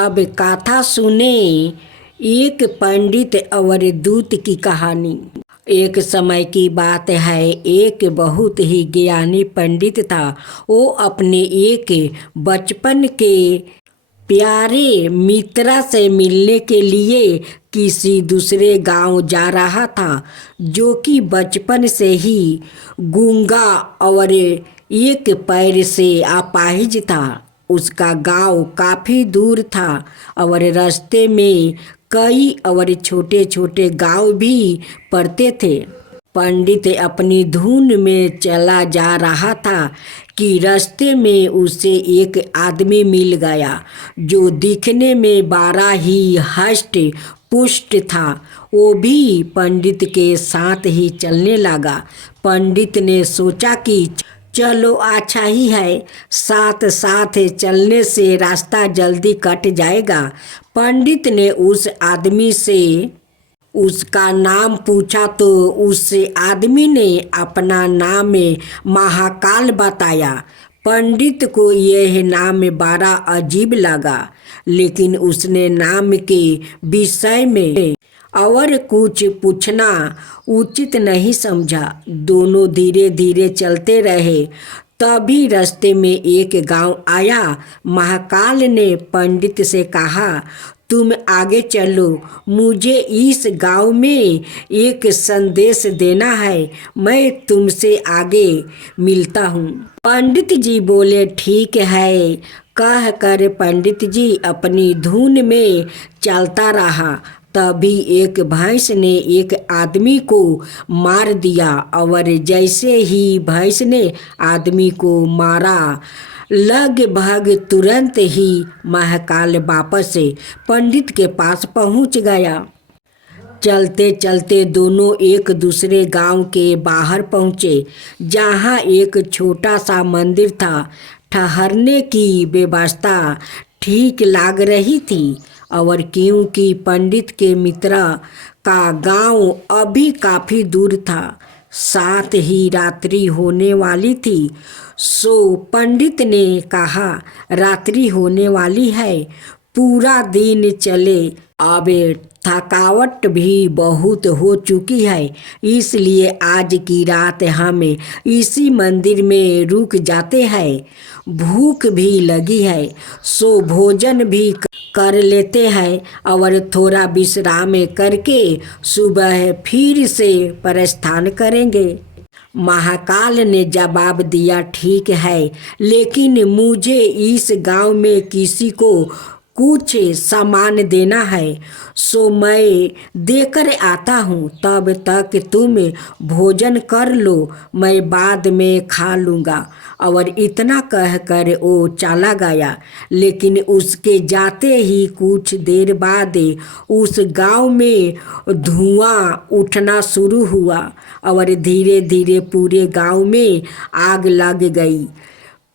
अब कथा सुने एक पंडित और दूत की कहानी। एक समय की बात है, एक बहुत ही ज्ञानी पंडित था। वो अपने एक बचपन के प्यारे मित्र से मिलने के लिए किसी दूसरे गांव जा रहा था, जो कि बचपन से ही गूंगा और एक पैर से अपाहिज था। उसका गांव काफ़ी दूर था और रास्ते में कई और छोटे छोटे गांव भी पड़ते थे। पंडित अपनी धुन में चला जा रहा था कि रास्ते में उसे एक आदमी मिल गया, जो दिखने में बड़ा ही हष्ट पुष्ट था। वो भी पंडित के साथ ही चलने लगा। पंडित ने सोचा कि चलो अच्छा ही है, साथ साथ चलने से रास्ता जल्दी कट जाएगा। पंडित ने उस आदमी से उसका नाम पूछा तो उस आदमी ने अपना नाम महाकाल बताया। पंडित को यह नाम बड़ा अजीब लगा, लेकिन उसने नाम के विषय में और कुछ पूछना उचित नहीं समझा। दोनों धीरे धीरे चलते रहे। तभी रास्ते में एक गांव आया। महाकाल ने पंडित से कहा, तुम आगे चलो, मुझे इस गांव में एक संदेश देना है। मैं तुमसे आगे मिलता हूँ। पंडित जी बोले, ठीक है। कह कर पंडित जी अपनी धुन में चलता रहा। तभी एक भैंस ने एक आदमी को मार दिया और जैसे ही भैंस ने आदमी को मारा, लगभग तुरंत ही महाकाल वापस पंडित के पास पहुंच गया। चलते चलते दोनों एक दूसरे गांव के बाहर पहुंचे, जहां एक छोटा सा मंदिर था। ठहरने की व्यवस्था ठीक लग रही थी, और क्योंकि पंडित के मित्र का गांव अभी काफ़ी दूर था, साथ ही रात्रि होने वाली थी, सो पंडित ने कहा, रात्रि होने वाली है, पूरा दिन चले। अब थकावट भी बहुत हो चुकी है, इसलिए आज की रात हम इसी मंदिर में रुक जाते हैं। भूख भी लगी है, सो भोजन भी कर लेते हैं और थोड़ा विश्राम करके सुबह फिर से प्रस्थान करेंगे। महाकाल ने जवाब दिया, ठीक है, लेकिन मुझे इस गांव में किसी को कुछ सामान देना है, सो मैं देकर आता हूँ। तब तक तुम भोजन कर लो, मैं बाद में खा लूँगा। और इतना कहकर वो चला गया। लेकिन उसके जाते ही कुछ देर बाद उस गांव में धुआं उठना शुरू हुआ और धीरे धीरे पूरे गांव में आग लग गई।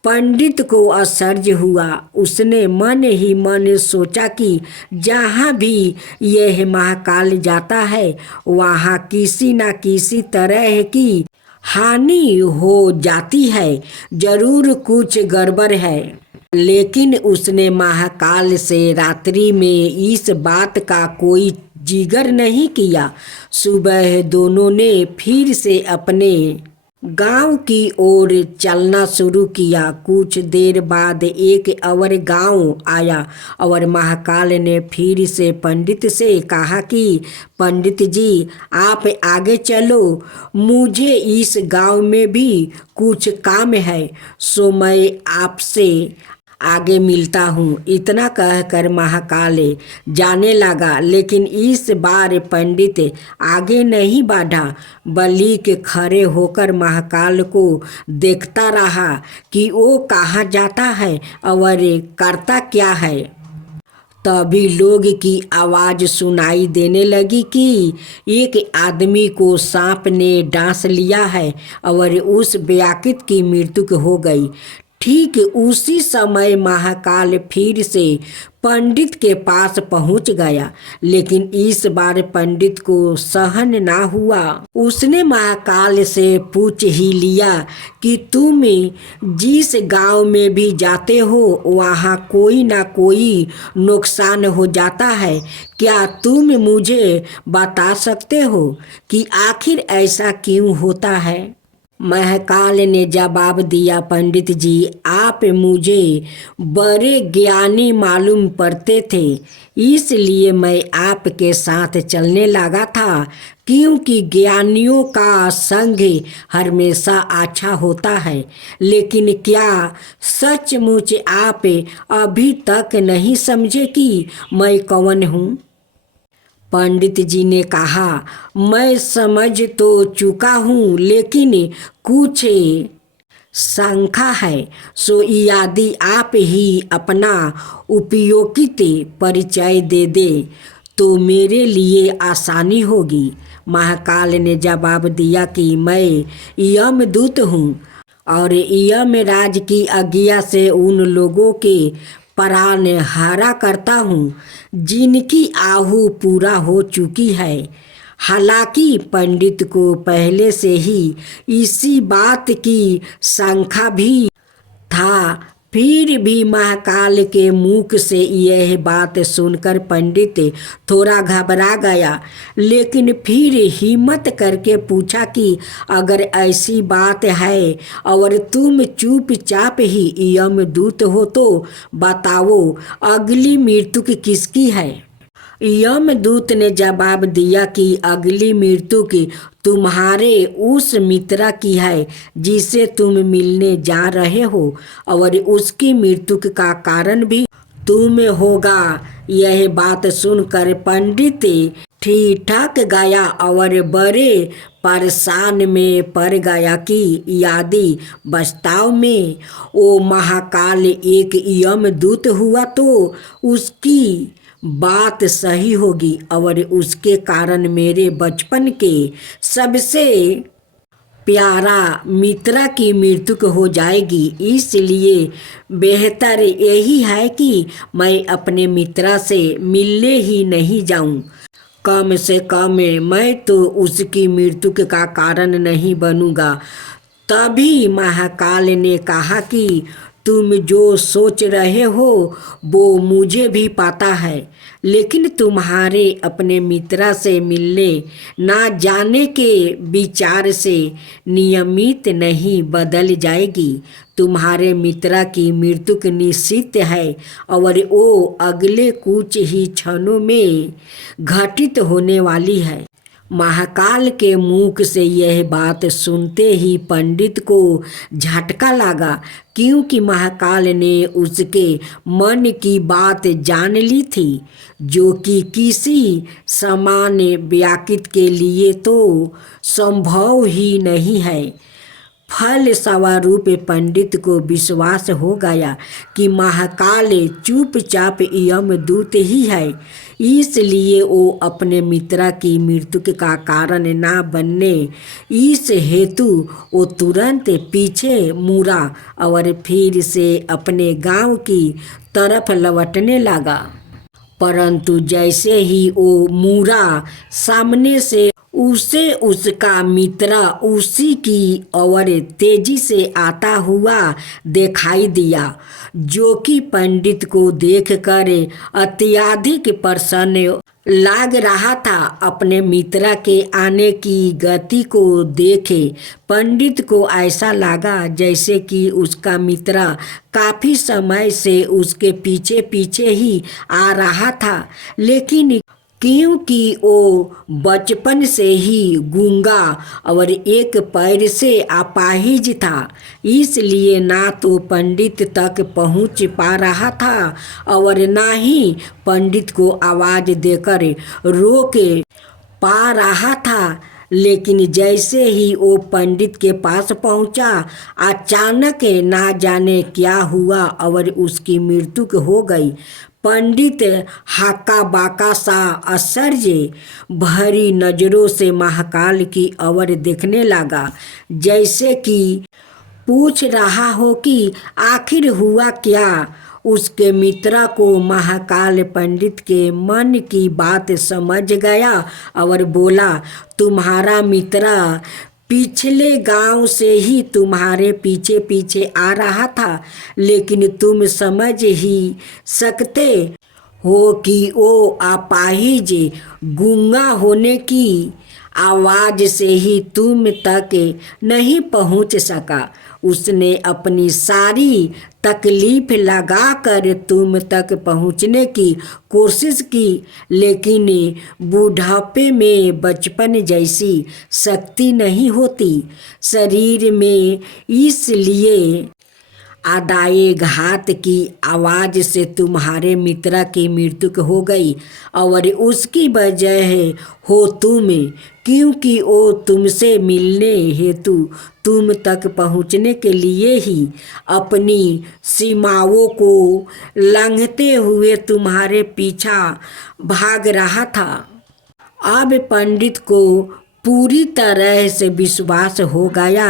पंडित को आश्चर्य हुआ। उसने मन ही मन सोचा कि जहाँ भी यह महाकाल जाता है, वहाँ किसी न किसी तरह की हानि हो जाती है, जरूर कुछ गड़बड़ है। लेकिन उसने महाकाल से रात्रि में इस बात का कोई जिक्र नहीं किया। सुबह दोनों ने फिर से अपने गांव की ओर चलना शुरू किया। कुछ देर बाद एक और गांव आया और महाकाल ने फिर से पंडित से कहा कि पंडित जी, आप आगे चलो, मुझे इस गांव में भी कुछ काम है, सो मैं आपसे आगे मिलता हूँ। इतना कहकर महाकाल जाने लगा, लेकिन इस बार पंडित आगे नहीं बढ़ा, बल्कि खड़े होकर महाकाल को देखता रहा कि वो कहाँ जाता है और करता क्या है। तभी लोग की आवाज़ सुनाई देने लगी कि एक आदमी को सांप ने डांस लिया है और उस व्यक्ति की मृत्यु हो गई। ठीक उसी समय महाकाल फिर से पंडित के पास पहुंच गया, लेकिन इस बार पंडित को सहन ना हुआ। उसने महाकाल से पूछ ही लिया कि तुम जिस गांव में भी जाते हो वहां कोई ना कोई नुकसान हो जाता है, क्या तुम मुझे बता सकते हो कि आखिर ऐसा क्यों होता है? महाकाल ने जवाब दिया, पंडित जी, आप मुझे बड़े ज्ञानी मालूम पड़ते थे, इसलिए मैं आपके साथ चलने लगा था, क्योंकि ज्ञानियों का संग हमेशा अच्छा होता है। लेकिन क्या सचमुच आप अभी तक नहीं समझे कि मैं कौन हूँ? पंडित जी ने कहा, मैं समझ तो चुका हूँ, लेकिन कुछ शंका है, सो यदि आप ही अपना उपयोगित परिचय दे दे तो मेरे लिए आसानी होगी। महाकाल ने जवाब दिया कि मैं यमदूत हूँ और यमराज की आज्ञा से उन लोगों के प्राण हरा करता हूँ जिनकी आहु पूरा हो चुकी है। हालांकि पंडित को पहले से ही इसी बात की शंका भी था, फिर भी महाकाल के मुख से यह बात सुनकर पंडित थोड़ा घबरा गया, लेकिन फिर हिम्मत करके पूछा कि अगर ऐसी बात है और तुम चुपचाप ही यमदूत हो तो बताओ अगली मृत्यु किसकी है? यमदूत ने जवाब दिया कि अगली मृत्यु की तुम्हारे उस मित्र की है जिसे तुम मिलने जा रहे हो, और उसकी मृत्यु का कारण भी तुम होगा। यह बात सुनकर पंडित ठिठक गया और बड़े परेशान में पड़ गया कि यदि वास्तव में वो महाकाल एक यमदूत हुआ तो उसकी बात सही होगी और उसके कारण मेरे बचपन के सबसे प्यारा मित्र की मृत्यु हो जाएगी। इसलिए बेहतर यही है कि मैं अपने मित्र से मिलने ही नहीं जाऊं। कम से कम मैं तो उसकी मृत्यु का कारण नहीं बनूंगा। तभी महाकाल ने कहा कि तुम जो सोच रहे हो वो मुझे भी पता है, लेकिन तुम्हारे अपने मित्र से मिलने ना जाने के विचार से नियमित नहीं बदल जाएगी। तुम्हारे मित्र की मृत्यु निश्चित है और वो अगले कुछ ही क्षणों में घटित होने वाली है। महाकाल के मुख से यह बात सुनते ही पंडित को झटका लगा, क्योंकि महाकाल ने उसके मन की बात जान ली थी, जो कि किसी सामान्य व्यक्ति के लिए तो संभव ही नहीं है। फलस्वरूप पंडित को विश्वास हो गया कि महाकाल चुपचाप यमदूत ही है, इसलिए वो अपने मित्र की मृत्यु का कारण ना बनने इस हेतु वो तुरंत पीछे मुड़ा और फिर से अपने गांव की तरफ लौटने लगा। परंतु जैसे ही वो मुड़ा, सामने से उसे उसका मित्र उसी की ओर तेजी से आता हुआ दिखाई दिया, जो कि पंडित को देखकर अत्यधिक प्रसन्न लग रहा था। अपने मित्र के आने की गति को देखे पंडित को ऐसा लगा जैसे कि उसका मित्र काफी समय से उसके पीछे पीछे ही आ रहा था, लेकिन क्योंकि वो बचपन से ही गूंगा और एक पैर से अपाहिज था, इसलिए ना तो पंडित तक पहुंच पा रहा था और ना ही पंडित को आवाज देकर रोक पा रहा था। लेकिन जैसे ही वो पंडित के पास पहुंचा, अचानक ना जाने क्या हुआ और उसकी मृत्यु हो गई। पंडित हाका बाका सा आश्चर्य भरी नजरों से महाकाल की ओर देखने लगा, जैसे कि पूछ रहा हो कि आखिर हुआ क्या। उसके मित्र को महाकाल पंडित के मन की बात समझ गया और बोला, तुम्हारा मित्र पिछले गांव से ही तुम्हारे पीछे पीछे आ रहा था, लेकिन तुम समझ ही सकते हो कि वो अपाहिज गूंगा होने की आवाज से ही तुम तक नहीं पहुंच सका। उसने अपनी सारी तकलीफ लगाकर तुम तक पहुंचने की कोशिश की, लेकिन बुढ़ापे में बचपन जैसी शक्ति नहीं होती शरीर में, इसलिए आदाए घात की आवाज़ से तुम्हारे मित्र की मृत्यु हो गई और उसकी वजह हो तुम, क्योंकि वो तुमसे मिलने हेतु तुम तक पहुँचने के लिए ही अपनी सीमाओं को लांघते हुए तुम्हारे पीछा भाग रहा था। अब पंडित को पूरी तरह से विश्वास हो गया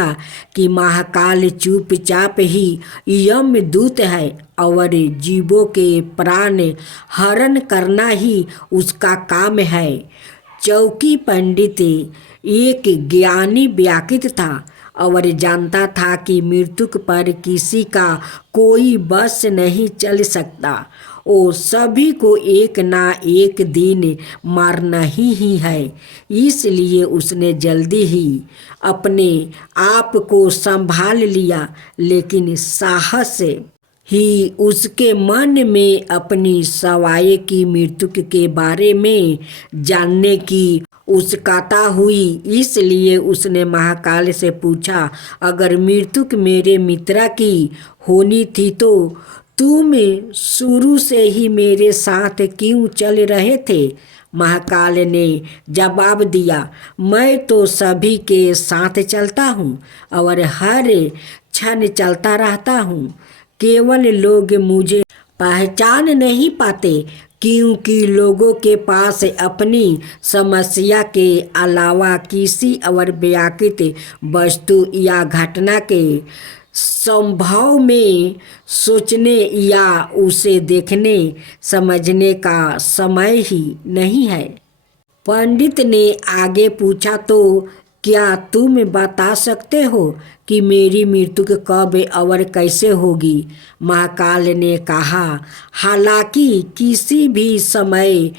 कि महाकाल चुपचाप ही यमदूत है और जीवों के प्राण हरण करना ही उसका काम है। चौकी पंडित एक ज्ञानी व्यक्ति था और जानता था कि मृत्यु पर किसी का कोई बस नहीं चल सकता। वो सभी को एक ना एक दिन मारना ही है। इसलिए उसने जल्दी ही अपने आप को संभाल लिया, लेकिन साहस ही उसके मन में अपनी सवाए की मृत्यु के बारे में जानने की उत्सुकता हुई। इसलिए उसने महाकाल से पूछा, अगर मृत्यु मेरे मित्र की होनी थी तो तुम शुरू से ही मेरे साथ क्यों चल रहे थे। महाकाल ने जवाब दिया, मैं तो सभी के साथ चलता हूँ और हर क्षण चलता रहता हूँ, केवल लोग मुझे पहचान नहीं पाते, क्योंकि लोगों के पास अपनी समस्या के अलावा किसी और व्याकृत वस्तु या घटना के संभव में सोचने या उसे देखने समझने का समय ही नहीं है। पंडित ने आगे पूछा, तो क्या तुम बता सकते हो कि मेरी मृत्यु कब और कैसे होगी। महाकाल ने कहा, हालांकि किसी भी समय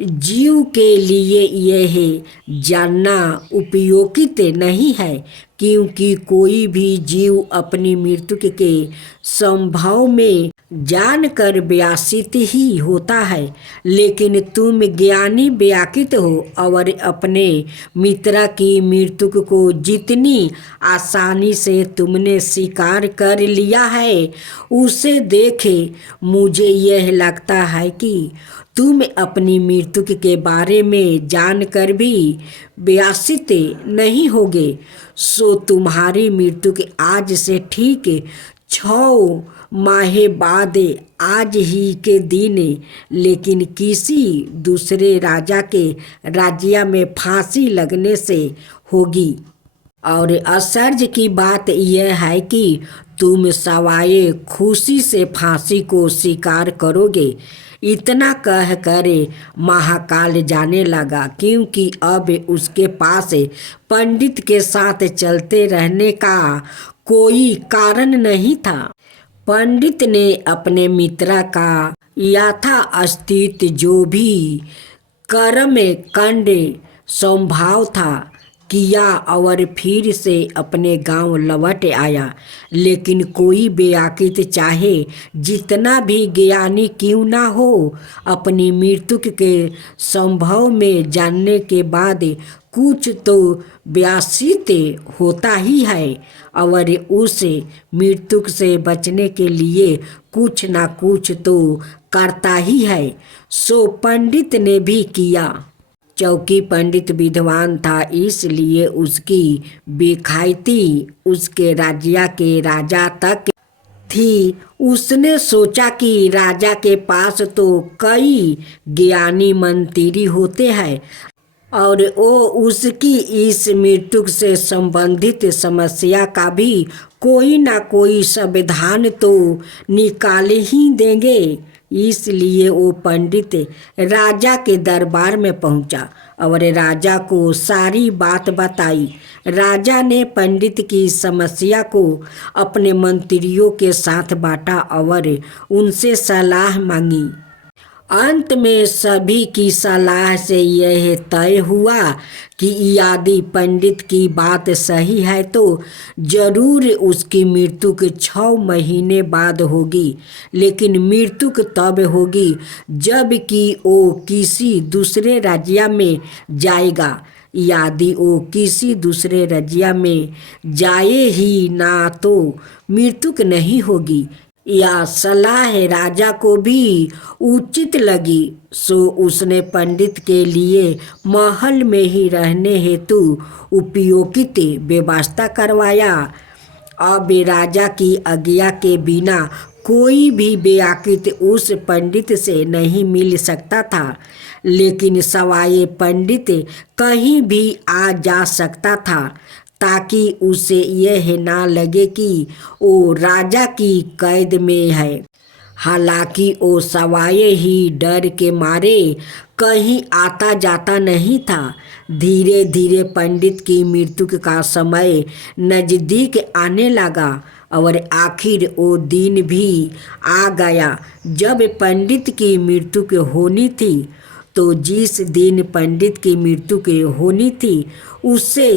जीव के लिए यह जानना उपयोगित नहीं है, क्योंकि कोई भी जीव अपनी मृत्यु के संभव में जानकर व्यासित ही होता है। लेकिन तुम ज्ञानी व्याकृत हो और अपने मित्र की मृत्यु को जितनी आसानी से तुमने स्वीकार कर लिया है, उसे देखे मुझे यह लगता है कि तुम अपनी मृत्यु के बारे में जानकर भी व्यासित नहीं होगे। सो तुम्हारी मृत्यु के आज से ठीक 6 माह बाद आज ही के दिन, लेकिन किसी दूसरे राजा के राज्य में फांसी लगने से होगी। और आश्चर्य की बात यह है कि तुम सवाए खुशी से फांसी को स्वीकार करोगे। इतना कह कर महाकाल जाने लगा, क्योंकि अब उसके पास पंडित के साथ चलते रहने का कोई कारण नहीं था। पंडित ने अपने मित्र का यथास्थित जो भी कर्म कांड संभव था किया और फिर से अपने गांव लौट आया। लेकिन कोई व्याकृत चाहे जितना भी ज्ञानी क्यों ना हो, अपनी मृत्यु के संभव में जानने के बाद कुछ तो व्यासित होता ही है और उस मृत्यु से बचने के लिए कुछ ना कुछ तो करता ही है। सो पंडित ने भी किया। चौकी पंडित विद्वान था, इसलिए उसकी बेख्याति उसके राज्य के राजा तक थी। उसने सोचा कि राजा के पास तो कई ज्ञानी मंत्री होते हैं और वो उसकी इस मृत्यु से संबंधित समस्या का भी कोई ना कोई समाधान तो निकाल ही देंगे। इसलिए वो पंडित राजा के दरबार में पहुंचा और राजा को सारी बात बताई। राजा ने पंडित की समस्या को अपने मंत्रियों के साथ बांटा और उनसे सलाह मांगी। अंत में सभी की सलाह से यह तय हुआ कि यदि पंडित की बात सही है तो जरूर उसकी मृत्यु के 6 महीने बाद होगी, लेकिन मृत्यु तब होगी जब कि वो किसी दूसरे राज्य में जाएगा। यदि वो किसी दूसरे राज्य में जाए ही ना तो मृत्यु नहीं होगी। यह सलाह राजा को भी उचित लगी, सो उसने पंडित के लिए महल में ही रहने हेतु उपयोगित व्यवस्था करवाया। अब राजा की आज्ञा के बिना कोई भी व्यक्ति उस पंडित से नहीं मिल सकता था, लेकिन सवाए पंडित कहीं भी आ जा सकता था ताकि उसे यह ना लगे कि वो राजा की कैद में है। हालांकि वो सवाए ही डर के मारे कहीं आता जाता नहीं था। धीरे धीरे पंडित की मृत्यु का समय नज़दीक आने लगा और आखिर वो दिन भी आ गया जब पंडित की मृत्यु होनी थी। तो जिस दिन पंडित की मृत्यु होनी थी उससे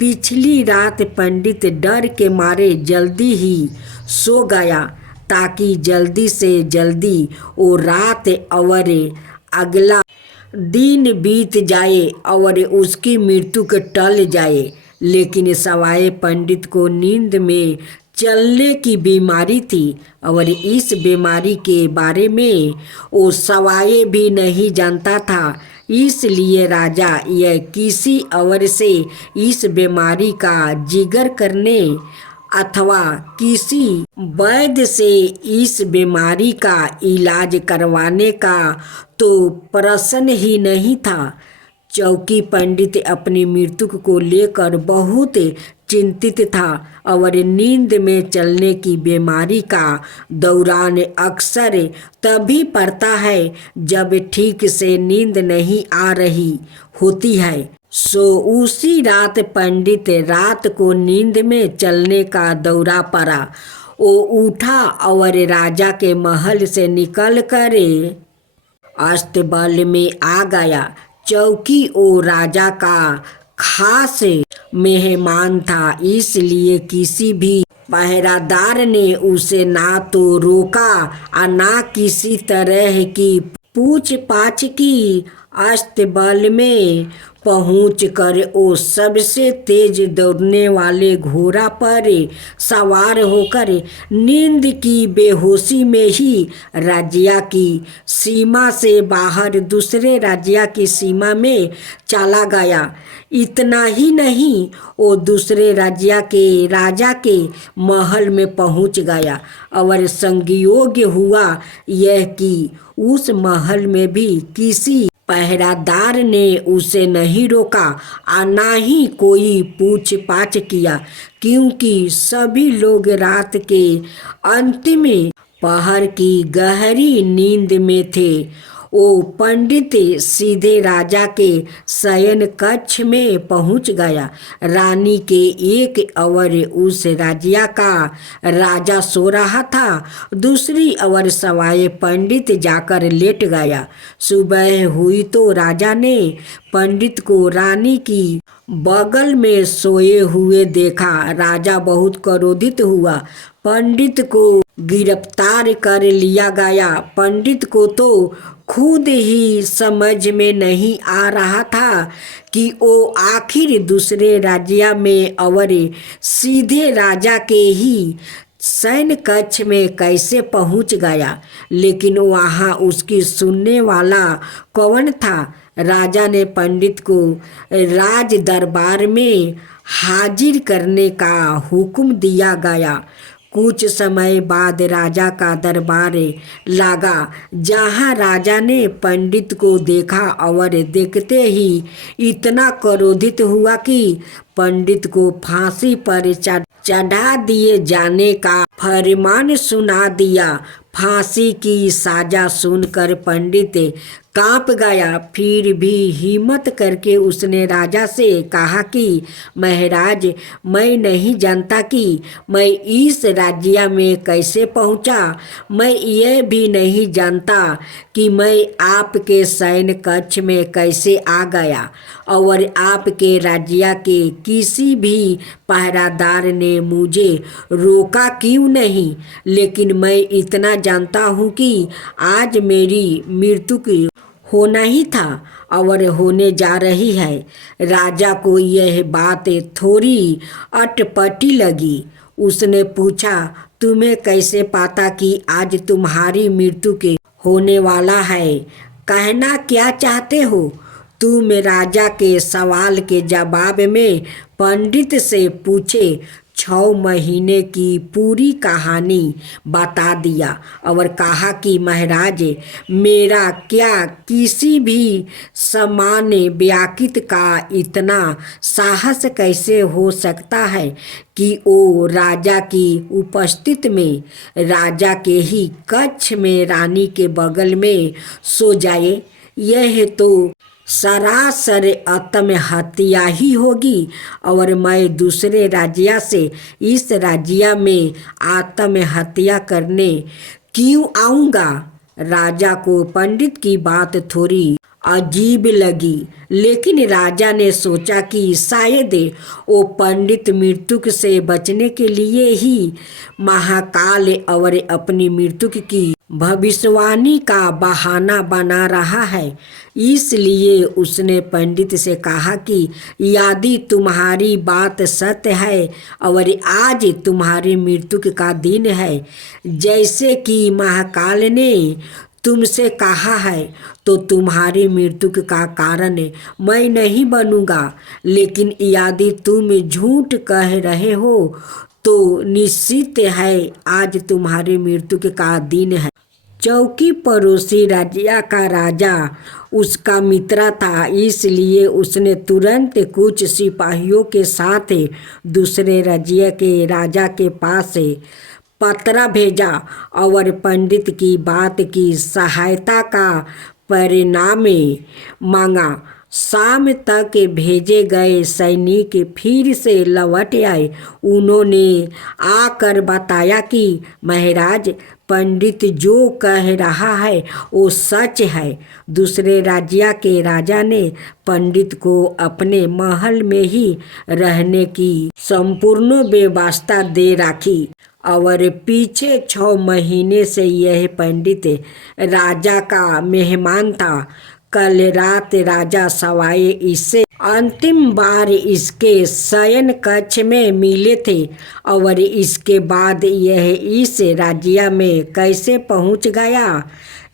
पिछली रात पंडित डर के मारे जल्दी ही सो गया ताकि जल्दी से जल्दी वो रात और अगला दिन बीत जाए और उसकी मृत्यु टल जाए। लेकिन सवाए पंडित को नींद में चलने की बीमारी थी और इस बीमारी के बारे में वो सवाए भी नहीं जानता था। इसलिए राजा यह किसी और से इस बीमारी का जिक्र करने अथवा किसी वैद्य से इस बीमारी का इलाज करवाने का तो प्रश्न ही नहीं था। चौकी पंडित अपनी मृत्यु को लेकर बहुत चिंतित था और नींद में चलने की बीमारी का दौरान अक्सर तभी पड़ता है जब ठीक से नींद नहीं आ रही होती है। सो उसी रात पंडित रात को नींद में चलने का दौरा पड़ा। वो उठा और राजा के महल से निकल कर अस्तबल में आ गया। चौकी वो राजा का खास मेहमान था, इसलिए किसी भी पहरादार ने उसे ना तो रोका और ना किसी तरह की पूछ पाछ की। अस्तबल में पहुँच कर वो सबसे तेज दौड़ने वाले घोड़ा पर सवार होकर नींद की बेहोशी में ही राज्य की सीमा से बाहर दूसरे राज्य की सीमा में चला गया। इतना ही नहीं, वो दूसरे राज्य के राजा के महल में पहुंच गया और संयोग हुआ यह कि उस महल में भी किसी पहरादार ने उसे नहीं रोका और ना ही कोई पूछ पाछ किया, क्योंकि सभी लोग रात के अंतिम पहर की गहरी नींद में थे। वो पंडित सीधे राजा के शयन कक्ष में पहुंच गया। रानी के एक ओर उस राज्य का राजा सो रहा था, दूसरी ओर सवाए पंडित जाकर लेट गया। सुबह हुई तो राजा ने पंडित को रानी की बगल में सोए हुए देखा। राजा बहुत क्रोधित हुआ। पंडित को गिरफ्तार कर लिया गया। पंडित को तो खुद ही समझ में नहीं आ रहा था कि वो आखिर दूसरे राज्य में और सीधे राजा के ही सैन्य कक्ष में कैसे पहुंच गया। लेकिन वहाँ उसकी सुनने वाला कौन था। राजा ने पंडित को राज दरबार में हाजिर करने का हुक्म दिया गया। कुछ समय बाद राजा का दरबार लगा, जहाँ राजा ने पंडित को देखा और देखते ही इतना क्रोधित हुआ कि पंडित को फांसी पर चढ़ा दिए जाने का फरमान सुना दिया। फांसी की सजा सुनकर पंडित कांप गया, फिर भी हिम्मत करके उसने राजा से कहा कि महाराज, मैं नहीं जानता कि मैं इस राज्य में कैसे पहुंचा। मैं यह भी नहीं जानता कि मैं आपके सैन्य कक्ष में कैसे आ गया और आपके राज्य के किसी भी पहरादार ने मुझे रोका क्यों नहीं। लेकिन मैं इतना जानता हूँ कि आज मेरी मृत्यु की होना ही था और होने जा रही है। राजा को यह बात थोड़ी अटपटी लगी। उसने पूछा, तुम्हें कैसे पता कि आज तुम्हारी मृत्यु के होने वाला है? कहना क्या चाहते हो? तुम राजा के सवाल के जवाब में पंडित से पूछे 6 महीने की पूरी कहानी बता दिया और कहा कि महाराज, मेरा क्या किसी भी सामान्य व्यक्ति का इतना साहस कैसे हो सकता है कि वो राजा की उपस्थिति में राजा के ही कक्ष में रानी के बगल में सो जाए। यह तो सरासर आत्महत्या ही होगी और मैं दूसरे राज्य से इस राज्य में आत्महत्या करने क्यों आऊँगा? राजा को पंडित की बात थोड़ी अजीब लगी, लेकिन राजा ने सोचा कि शायद वो पंडित मृत्यु से बचने के लिए ही महाकाल और अपनी मृत्यु की भविष्यवाणी का बहाना बना रहा है। इसलिए उसने पंडित से कहा कि यदि तुम्हारी बात सत्य है और आज तुम्हारी मृत्यु का दिन है, जैसे कि महाकाल ने तुमसे कहा है, तो तुम्हारी मृत्यु का कारण मैं नहीं बनूंगा। लेकिन यदि तुम झूठ कह रहे हो तो निश्चित है आज तुम्हारी मृत्यु का दिन है। चौकी पड़ोसी राज्य का राजा उसका मित्र था, इसलिए उसने तुरंत कुछ सिपाहियों के साथ दूसरे राज्य के राजा के पास पत्र भेजा और पंडित की बात की सहायता का परिणाम मांगा। शाम तक भेजे गए सैनिक फिर से लौट आए। उन्होंने आकर बताया कि महाराज, पंडित जो कह रहा है वो सच है। दूसरे राज्य के राजा ने पंडित को अपने महल में ही रहने की संपूर्ण व्यवस्था दे रखी और पीछे 6 महीने से यह पंडित राजा का मेहमान था। कल रात राजा सवाई इससे अंतिम बार इसके शयन कक्ष में मिले थे और इसके बाद यह इस राज्य में कैसे पहुंच गया,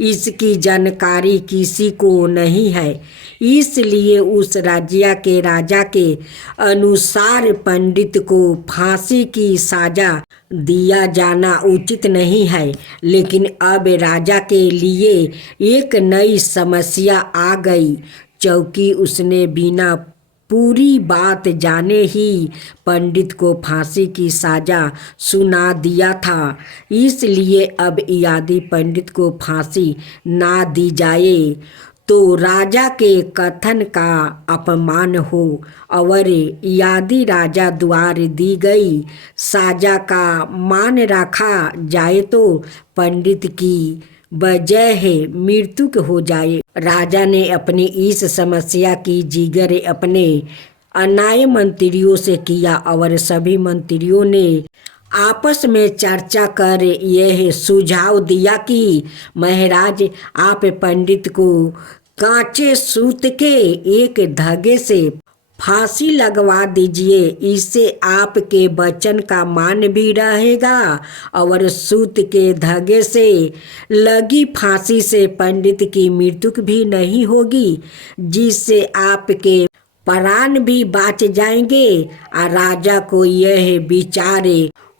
इसकी जानकारी किसी को नहीं है। इसलिए उस राज्य के राजा के अनुसार पंडित को फांसी की सजा दिया जाना उचित नहीं है। लेकिन अब राजा के लिए एक नई समस्या आ गई, क्योंकि उसने बिना पूरी बात जाने ही पंडित को फांसी की सजा सुना दिया था। इसलिए अब यदि पंडित को फांसी ना दी जाए तो राजा के कथन का अपमान हो और यदि राजा द्वारा दी गई सजा का मान रखा जाए तो पंडित की वजह मृत्यु हो जाए। राजा ने अपनी इस समस्या की जिक्र अपने अन्य मंत्रियों से किया और सभी मंत्रियों ने आपस में चर्चा कर यह सुझाव दिया कि महाराज, आप पंडित को कांचे सूत के एक धागे से फांसी लगवा दीजिए। इससे आपके वचन का मान भी रहेगा और सूत के धागे से लगी फांसी से पंडित की मृत्यु भी नहीं होगी, जिससे आपके प्राण भी बच जाएंगे। राजा को यह विचार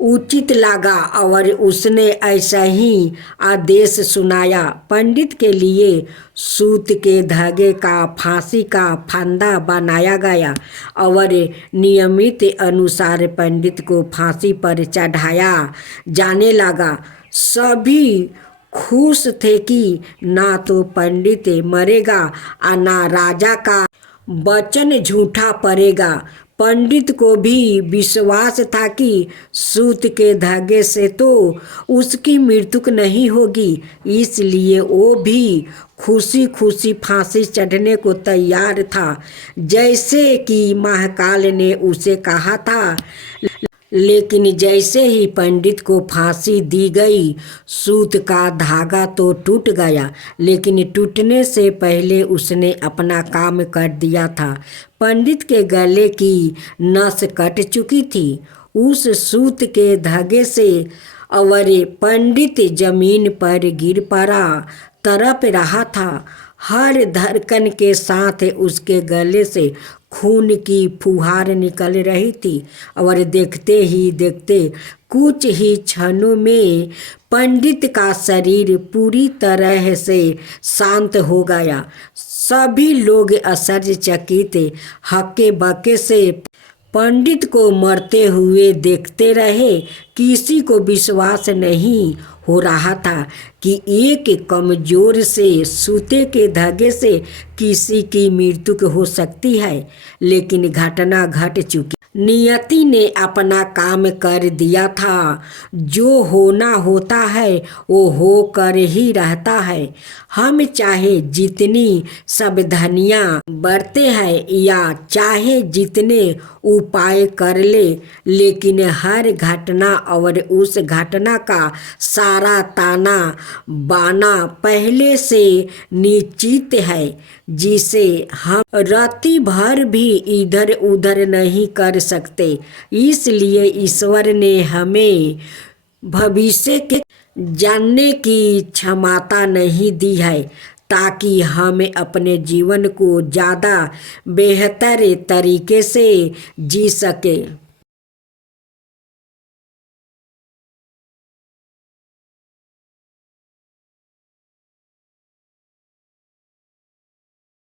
उचित लगा और उसने ऐसा ही आदेश सुनाया। पंडित के लिए सूत के धागे का फांसी का फंदा बनाया गया और नियमित अनुसार पंडित को फांसी पर चढ़ाया जाने लगा। सभी खुश थे कि ना तो पंडित मरेगा और ना राजा का वचन झूठा पड़ेगा। पंडित को भी विश्वास था कि सूत के धागे से तो उसकी मृत्यु नहीं होगी, इसलिए वो भी खुशी खुशी फांसी चढ़ने को तैयार था, जैसे कि महाकाल ने उसे कहा था। लेकिन जैसे ही पंडित को फांसी दी गई, सूत का धागा तो टूट गया, लेकिन टूटने से पहले उसने अपना काम कर दिया था। पंडित के गले की नस कट चुकी थी उस सूत के धागे से और पंडित जमीन पर गिर पड़ा, तड़प रहा था। हर धड़कन के साथ उसके गले से खून की फुहार निकल रही थी और देखते ही देखते कुछ ही क्षणों में पंडित का शरीर पूरी तरह से शांत हो गया। सभी लोग आश्चर्यचकित हक्के बक्के से पंडित को मरते हुए देखते रहे। किसी को विश्वास नहीं हो रहा था कि एक कमजोर से सूते के धागे से किसी की मृत्यु हो सकती है, लेकिन घटना घट चुकी। नियति ने अपना काम कर दिया था। जो होना होता है वो होकर ही रहता है। हम चाहे जितनी सावधानियां बरते हैं या चाहे जितने उपाय कर ले, लेकिन हर घटना और उस घटना का सारा ताना बाना पहले से निश्चित है, जिसे हम राति भर भी इधर उधर नहीं कर सकते। इसलिए ईश्वर ने हमें भविष्य के जानने की क्षमता नहीं दी है, ताकि हम अपने जीवन को ज़्यादा बेहतर तरीके से जी सके।